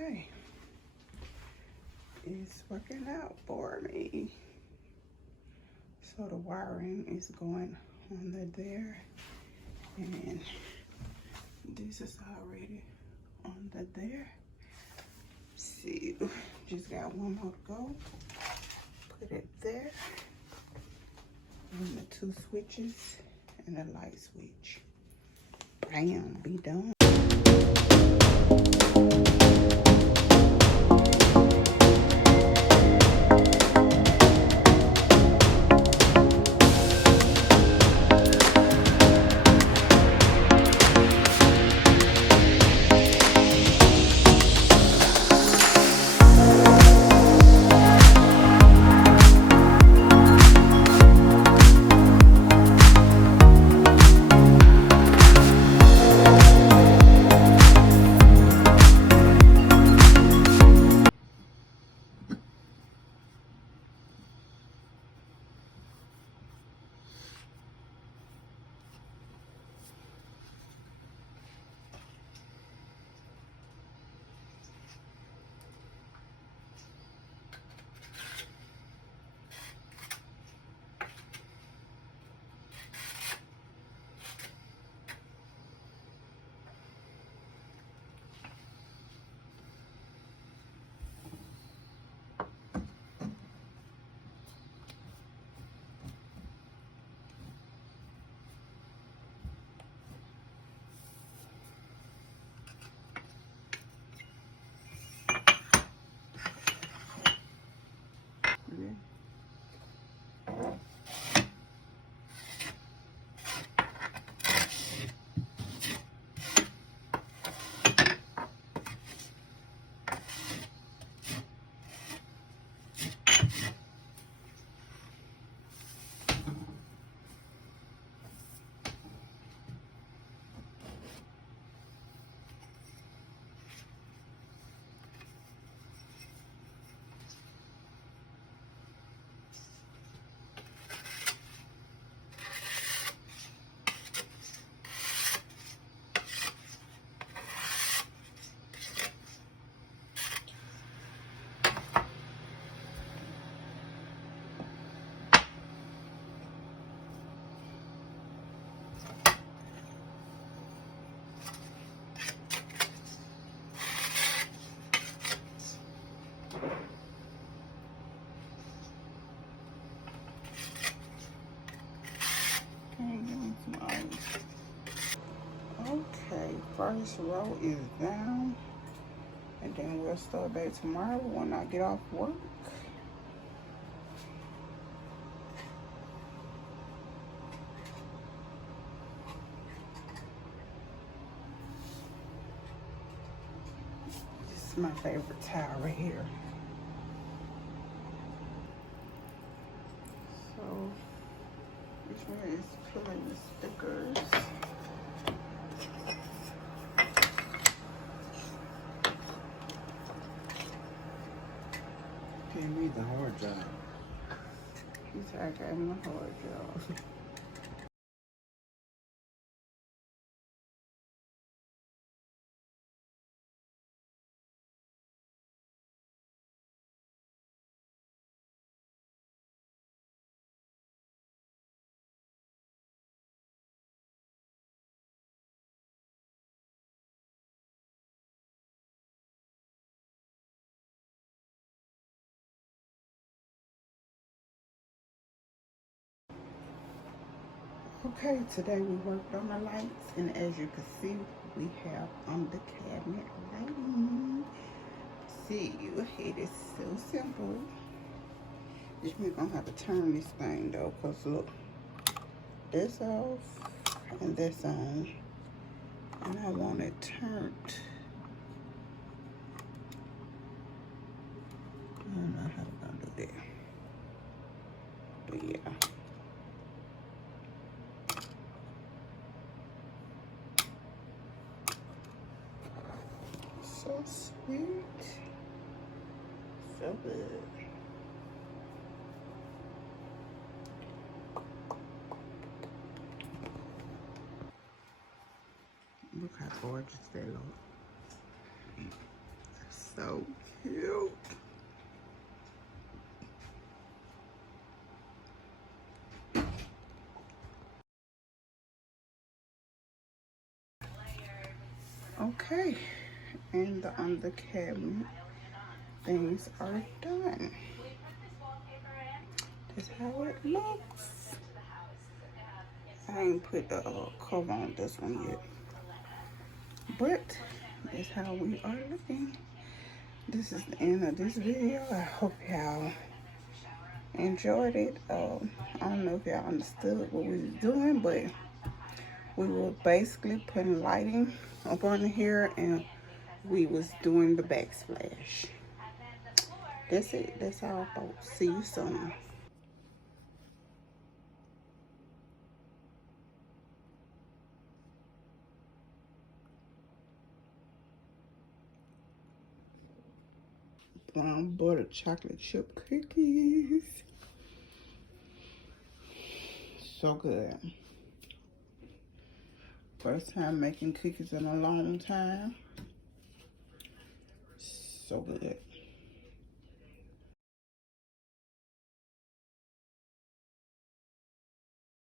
Okay, it's working out for me. So the wiring is going under there, and this is already under there. See, just got one more to go. Put it there, and the two switches and the light switch. Bam, be done. Okay, first row is down, and then we'll start back tomorrow when I get off work. This is my favorite tile right here. So this one is pulling the stickers. Can't read the hard job. He said I gave him a hard job. Okay, today we worked on the lights, and as you can see, we have on the cabinet lighting. See, it is so simple. We're gonna have to turn this thing though, cause look, this off and this on, and I want it turned. I don't know how we're gonna do that, but yeah. So sweet, so good. Look how gorgeous they look. so cute. Okay, and the under cabinet things are done. That's how it looks. I ain't put the cover on this one yet, but that's how we are looking. This is the end of this video. I hope y'all enjoyed it. I don't know if y'all understood what we was doing, but we were basically putting lighting up on here, and we was doing the backsplash. That's it. That's all, folks. See you soon. Brown butter chocolate chip cookies. So good. First time making cookies in a long time. So good.